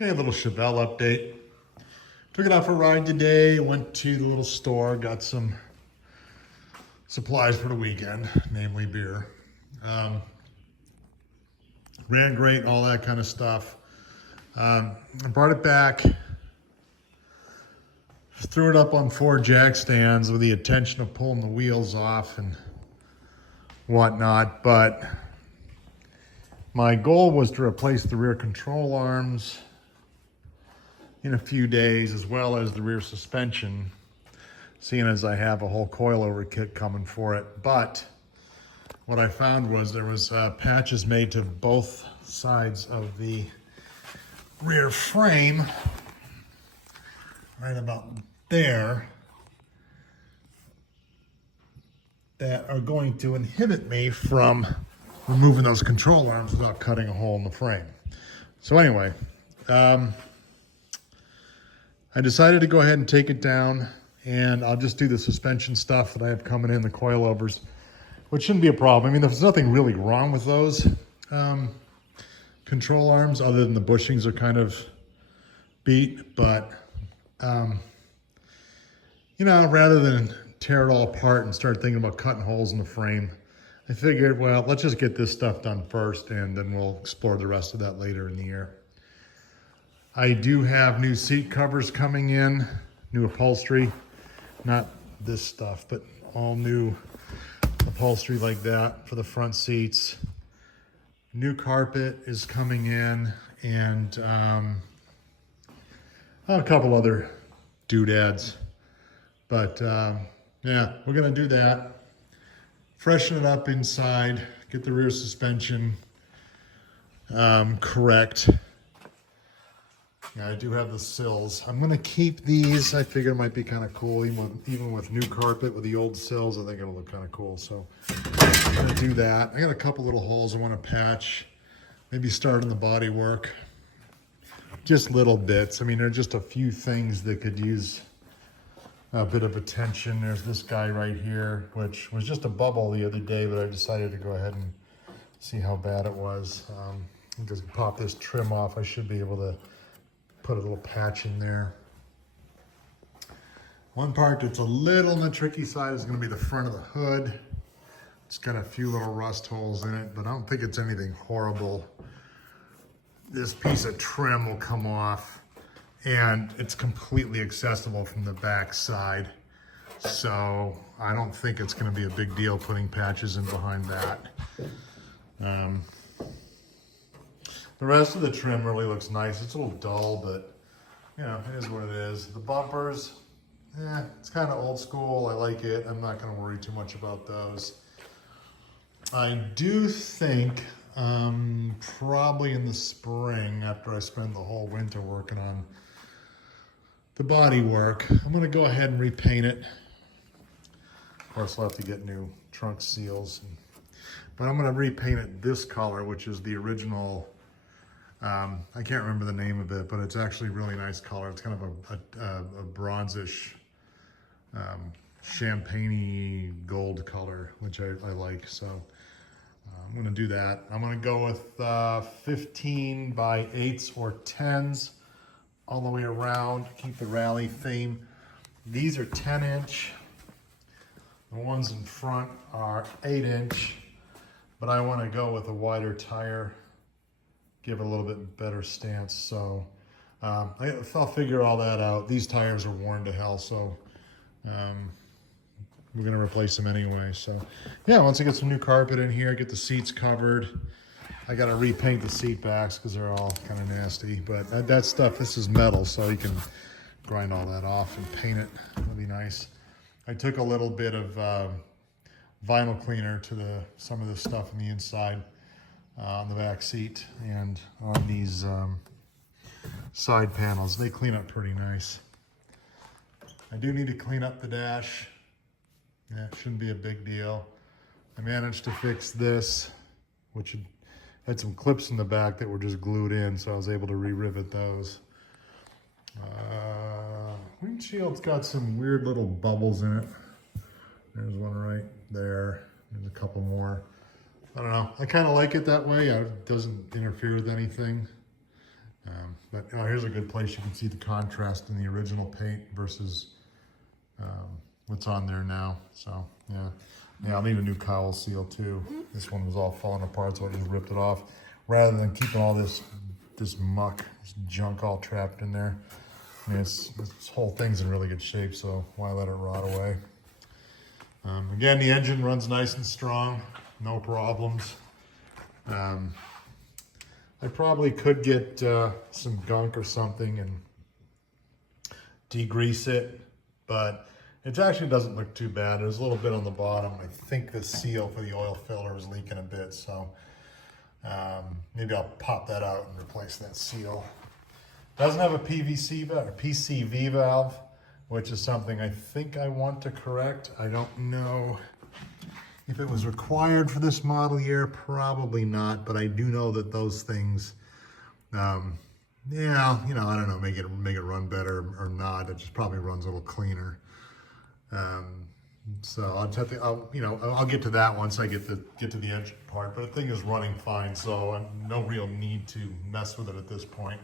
Okay, a little Chevelle update. Took it out for a ride today, went to the little store, got some supplies for the weekend, namely beer. Ran great and all that kind of stuff. I brought it back, threw it up on 4 jack stands with the intention of pulling the wheels off and whatnot, but my goal was to replace the rear control arms in a few days, as well as the rear suspension, seeing as I have a whole coilover kit coming for it. But what I found was there was patches made to both sides of the rear frame, right about there, that are going to inhibit me from removing those control arms without cutting a hole in the frame. So anyway, I decided to go ahead and take it down, and I'll just do the suspension stuff that I have coming in, the coilovers, which shouldn't be a problem. I mean, there's nothing really wrong with those control arms other than the bushings are kind of beat, but you know, rather than tear it all apart and start thinking about cutting holes in the frame, I figured, well, let's just get this stuff done first, and then we'll explore the rest of that later in the year. I do have new seat covers coming in, new upholstery, not this stuff, but all new upholstery like that for the front seats. New carpet is coming in, and a couple other doodads. But yeah, we're gonna do that. Freshen it up inside, get the rear suspension correct. I do have the sills. I'm gonna keep these. I figure it might be kind of cool, even with new carpet with the old sills. I think it'll look kind of cool. So I'm gonna do that. I got a couple little holes I want to patch. Maybe start on the body work. Just little bits. I mean, there are just a few things that could use a bit of attention. There's this guy right here, which was just a bubble the other day, but I decided to go ahead and see how bad it was. Just pop this trim off. I should be able to put a little patch in there. One part that's a little on the tricky side is going to be the front of the hood. It's got a few little rust holes in it, but I don't think it's anything horrible. This piece of trim will come off, and it's completely accessible from the back side. So I don't think it's going to be a big deal putting patches in behind that. The rest of the trim really looks nice. It's a little dull, but you know, it is what it is. The bumpers, it's kind of old school. I like it. I'm not going to worry too much about those. I do think probably in the spring, after I spend the whole winter working on the body work, I'm going to go ahead and repaint it. Of course, I'll have to get new trunk seals, but I'm going to repaint it this color, which is the original. I can't remember the name of it, but it's actually a really nice color. It's kind of a bronzish, champagne-y gold color, which I like. So I'm going to do that. I'm going to go with 15 by 8s or 10s all the way around. Keep the rally theme. These are 10-inch. The ones in front are 8-inch, but I want to go with a wider tire, give it a little bit better stance. So I'll figure all that out. These tires are worn to hell, so we're gonna replace them anyway. So yeah, once I get some new carpet in here, get the seats covered. I gotta repaint the seat backs because they're all kind of nasty, but that stuff, this is metal, so you can grind all that off and paint it. It'll be nice. I took a little bit of vinyl cleaner to some of the stuff on the inside, on the back seat and on these side panels. They clean up pretty nice. I do need to clean up the dash. Yeah, it shouldn't be a big deal. I managed to fix this, which had some clips in the back that were just glued in, so I was able to re-rivet those. Windshield's got some weird little bubbles in it. There's one right there. There's a couple more. I don't know. I kind of like it that way. It doesn't interfere with anything. But here's a good place. You can see the contrast in the original paint versus what's on there now. So yeah, I'll need a new cowl seal too. This one was all falling apart, so I just ripped it off. Rather than keeping all this muck, this junk all trapped in there. I mean, this whole thing's in really good shape, so why let it rot away? Again, the engine runs nice and strong, no problems. I probably could get some gunk or something and degrease it, but it actually doesn't look too bad. There's a little bit on the bottom. I think the seal for the oil filler is leaking a bit, so maybe I'll pop that out and replace that seal. Doesn't have a PCV valve, which is something I think I want to correct. I don't know if it was required for this model year, probably not, but I do know that those things, yeah, I don't know, make it run better or not. It just probably runs a little cleaner. So I'll get to that once I get to the engine part, but the thing is running fine, so no real need to mess with it at this point.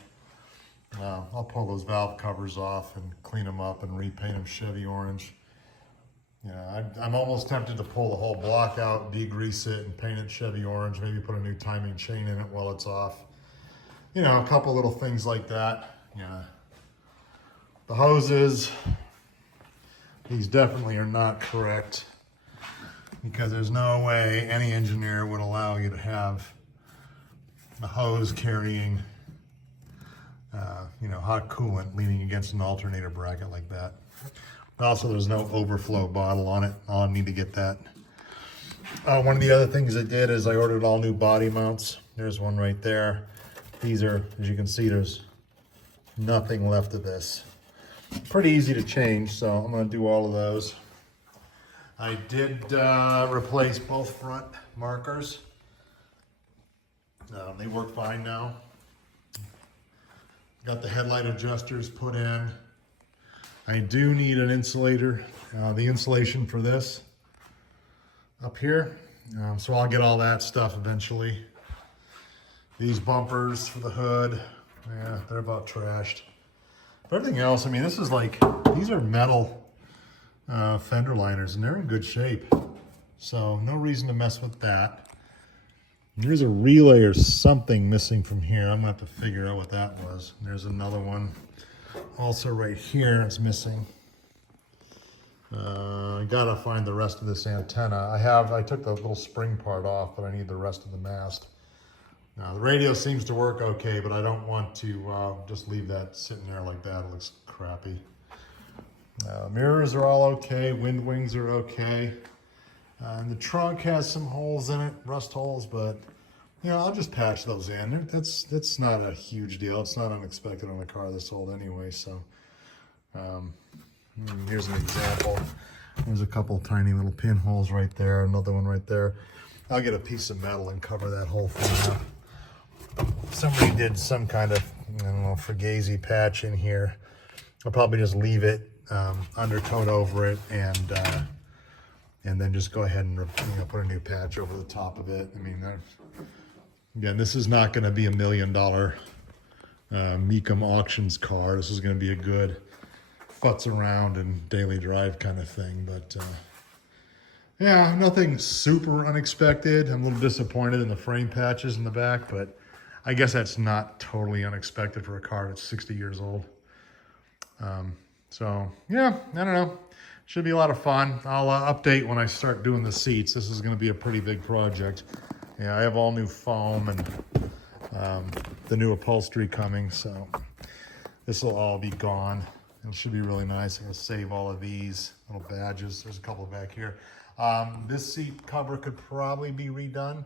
I'll pull those valve covers off and clean them up and repaint them Chevy orange. I'm almost tempted to pull the whole block out, degrease it, and paint it Chevy orange. Maybe put a new timing chain in it while it's off. A couple little things like that. The hoses, these definitely are not correct, because there's no way any engineer would allow you to have a hose carrying hot coolant leaning against an alternator bracket like that. Also, there's no overflow bottle on it. I'll need to get that. One of the other things I did is I ordered all new body mounts. There's one right there. These are, as you can see, there's nothing left of this. Pretty easy to change, so I'm going to do all of those. I did replace both front markers. They work fine now. Got the headlight adjusters put in. I do need an insulator, the insulation for this up here. So I'll get all that stuff eventually. These bumpers for the hood, yeah, they're about trashed. But everything else, I mean, this is like, these are metal fender liners and they're in good shape. So no reason to mess with that. There's a relay or something missing from here. I'm gonna have to figure out what that was. There's another one also right here, it's missing. I gotta find the rest of this antenna. I took the little spring part off, but I need the rest of the mast. Now the radio seems to work okay, but I don't want to just leave that sitting there like that. It looks crappy. Mirrors are all okay, wind wings are okay. And the trunk has some holes in it, rust holes, but I'll just patch those in. That's not a huge deal. It's not unexpected on a car this old anyway. So here's an example. There's a couple tiny little pinholes right there, another one right there. I'll get a piece of metal and cover that whole thing up. Somebody did some kind of, Fugazi patch in here. I'll probably just leave it undercoat over it and then just go ahead and put a new patch over the top of it. I mean, again, this is not going to be $1 million Mecum Auctions car. This is going to be a good futz around and daily drive kind of thing. But yeah, nothing super unexpected. I'm a little disappointed in the frame patches in the back, but I guess that's not totally unexpected for a car that's 60 years old. So yeah, I don't know. Should be a lot of fun. I'll update when I start doing the seats. This is going to be a pretty big project. Yeah, I have all new foam and the new upholstery coming, so this will all be gone. It should be really nice. I'm going to save all of these little badges. There's a couple back here. This seat cover could probably be redone.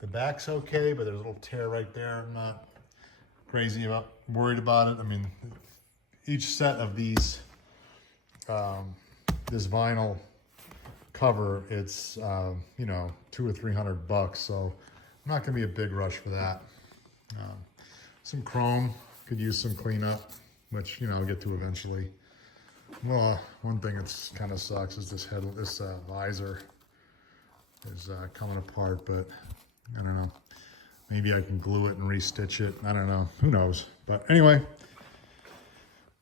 The back's okay, but there's a little tear right there. I'm not worried about it. I mean, each set of these this vinyl cover, it's $200 or $300, so not gonna be a big rush for that. Some chrome could use some cleanup, which I'll get to eventually. Well, one thing that's kind of sucks is this visor is coming apart, but I don't know. Maybe I can glue it and restitch it. I don't know. Who knows? But anyway,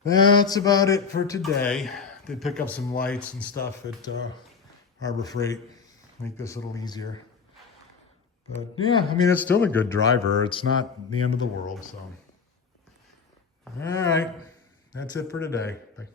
that's about it for today. Did pick up some lights and stuff at Harbor Freight. Make this a little easier. But yeah, I mean, it's still a good driver. It's not the end of the world, so. All right. That's it for today. Bye.